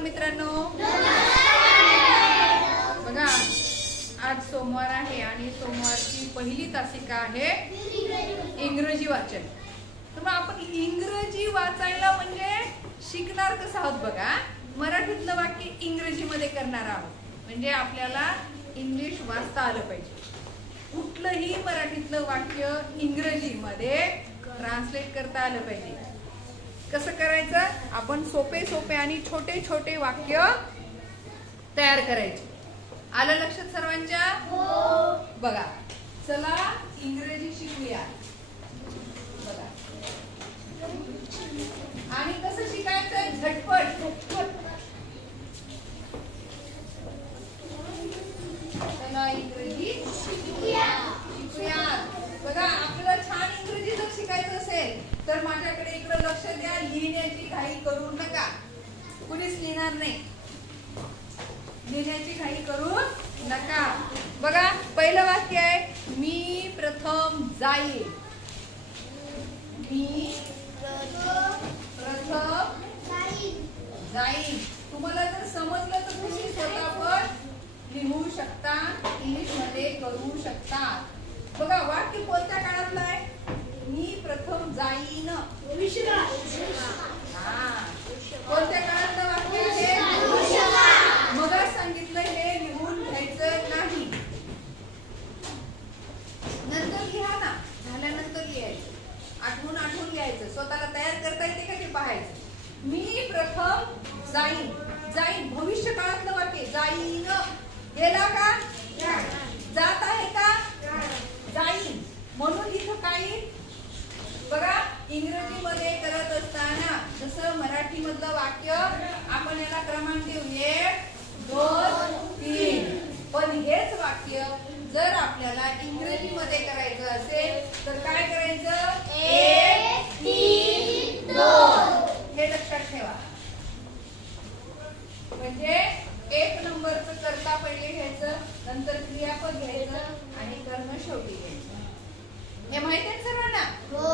मित्रांनो, बघा आज सोमवार आहे आणि सोमवारची पहिली तासिका आहे इंग्रजी वाचन. तर मग आपण इंग्रजी वाचायला म्हणजे शिकणार कसं आहोत बघा. मराठीतलं वाक्य इंग्रजीमध्ये करणार आहोत म्हणजे आपल्याला इंग्लिश वाचता आलं पाहिजे. कुठलंही मराठीतलं वाक्य इंग्रजीमध्ये ट्रान्सलेट करता आलं पाहिजे. कसं करायचं, आपण सोपे सोपे आणि छोटे छोटे वाक्य तयार करायचे. आलं लक्षात सर्वांच्या? हो. बघा चला इंग्रजी शिकूया. बघा आणि कसं शिकायचं, झटपट झटपट. चला इंग्रजी शिकूया. बघा आपल्याला छान इंग्रजी जर शिकायचं असेल तर माझ्याकडे इकडे लक्ष द्या. लिहिण्याची घाई करू नका, कुणीच लिहिणार नाही. लिहिण्याची घाई करू नका. बघा पहिलं वाक्य आहे, मी प्रथम जाईन. मी प्रथम जाईन. तुम्हाला जर समजलं तर तुम्ही स्वतः पण लिहू शकता, इंग्लिश मध्ये करू शकता. बघा वाक्य कोणत्या काळातलं आहे? मी प्रथम जाईन. कोणत्या काळातलं वाक्य आहे? मग सांगितलं हे लिहून घ्यायचं नाही, नंतर लिहा ना. झाल्यानंतर लिहायचं, आठवून आठवून लिहायचं. स्वतःला तयार करता येते का ते पाहायचं. मी प्रथम जाईन. जाईन भविष्य काळातलं वाक्य. जाईन गेला का? जात आहे का? जाईन. म्हणून इथं काही बघा इंग्रजीमध्ये करत असताना जसं मराठी मधलं वाक्य आपण याला क्रमांक देऊ 1 2 3, पण हेच वाक्य जर आपल्याला इंग्रजी मध्ये करायचं असेल तर काय करायचं? 1 3 2 हे लक्षात ठेवा. म्हणजे 1 नंबरचं कर्ता पहिले घ्यायचं, नंतर क्रियापद घ्यायचं आणि कर्म शेवटी घ्यायचं. हे माहिती आहे सर्वांना? हो.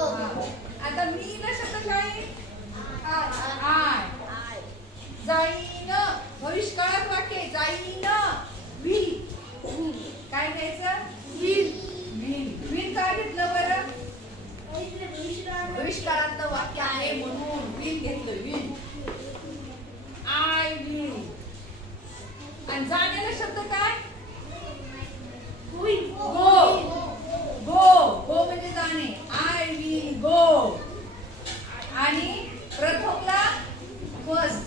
आता मी ना शब्द काय? आय. जाईन भविष्य काळात वाक्य. जाईन विल. काय घ्यायचं? विल. विल. विल काय घेतलं बरं? भविष्य काळातलं वाक्य आहे म्हणून विल घेतलं. विल. I will. आणि जाण्याला शब्द काय? गो. गो. गो म्हणजे जाणे. I will go. आणि प्रथमला फर्स्ट.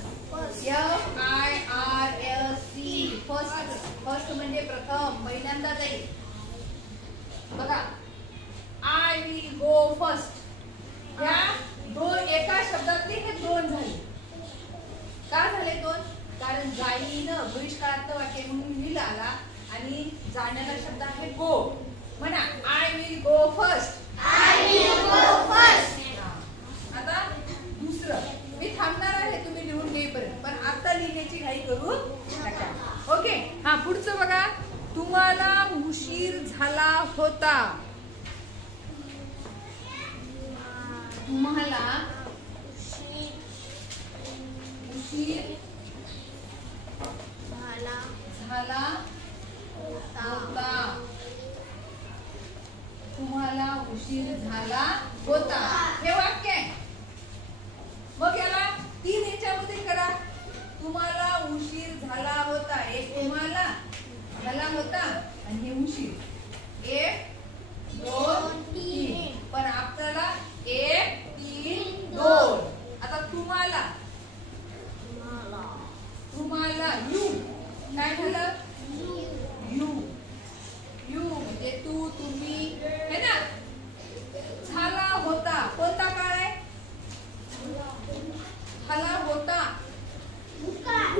FIRST. फर्स्ट. फर्स्ट म्हणजे प्रथम, पहिल्यांदा जाईल. बघा आय विल गो फर्स्ट. या दोन एका शब्दातले हे दोन झाले. का झाले दोन? कारण जाईन भविष्य काळातलं वाक्य म्हणून विल आला आणि जाण्याला शब्द आहे गो. म्हणा I will go first. I will go first. आता दुसरं मी थांबणार आहे तुम्ही लिहून घेईपर्यंत, पण आता लिहिण्याची घाई करू नका. ओके. हा पुढचं बघा, तुम्हाला उशीर झाला होता. तुम्हाला उशीर झाला होता. तुम्हाला उशीर झाला होता हे वाक्य आहे. मग याला 3 ह्याच्यामध्ये करा. तुम्हाला उशीर झाला होता. एक तुम्हाला झाला होता आणि हे उशीर. 1 2 3. पण आपल्याला 1 3 2. आता तुम्हाला यू. काय झालं? यू. यू म्हणजे तू, तुम्ही है ना. झाला होता कोणता काळ आहे? झाला होता भूतकाळ आहे.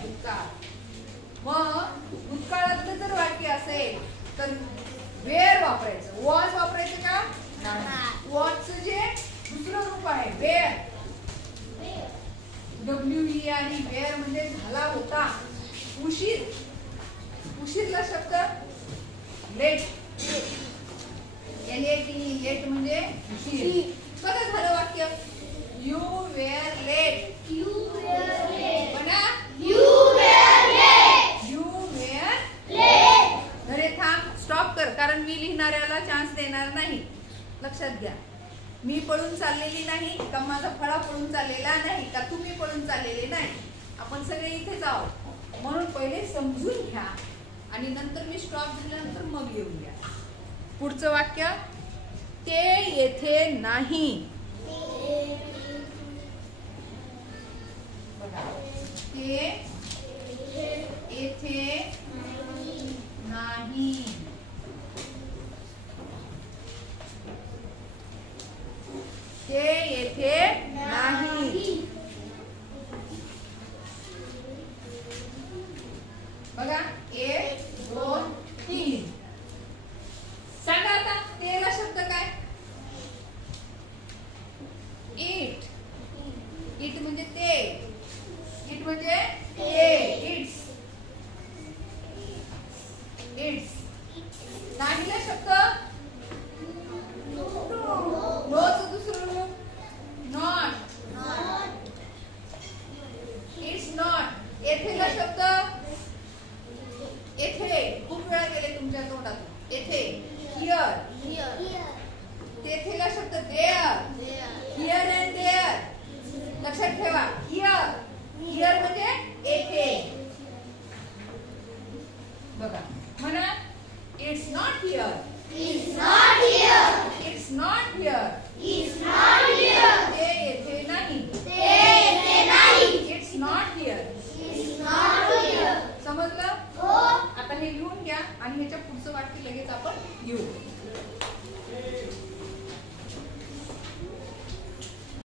भूतकाळ. मग भूतकाळातलं जर वाक्य असेल तर वेअर वापरायचं. वॉज वापरायचं का? वॉजचं जे दुसरं रूप आहे वेअर. WE आणि वेअर म्हणजे झाला होता. उशीर. उशीरला शब्द लेट. लेट म्हणजे उशीर. बघा झालं वाक्य. You were late. लक्षात घ्या. मी पळून चाललेली नाही का, माझा फळा पळून चाललेला नाही का, तुम्ही पळून चाललेले नाही, आपण सगळे इथेच आहोत. म्हणून पहिले समजून घ्या आणि नंतर मी स्टॉप झाल्यानंतर मग येऊन घ्या. पुढचं वाक्य, ते येथे नाही. बघा, ते येथे नाही. ते येथे नाही. बघा, 1 2 3. सांगा आता तेला शब्द काय? इट. इट म्हणजे ते. इट म्हणजे ते. इट्स. इट्स. नाहीला शब्द नोचं दुसरं रूप नॉट. It's not. येथेला शब्द येथे. खूप वेळा गेले तुमच्या तोंडातून. येथे. हिअर. तेथेला शब्द देअर. Here and there. लक्षात ठेवा. हिअर. हिअर म्हणजे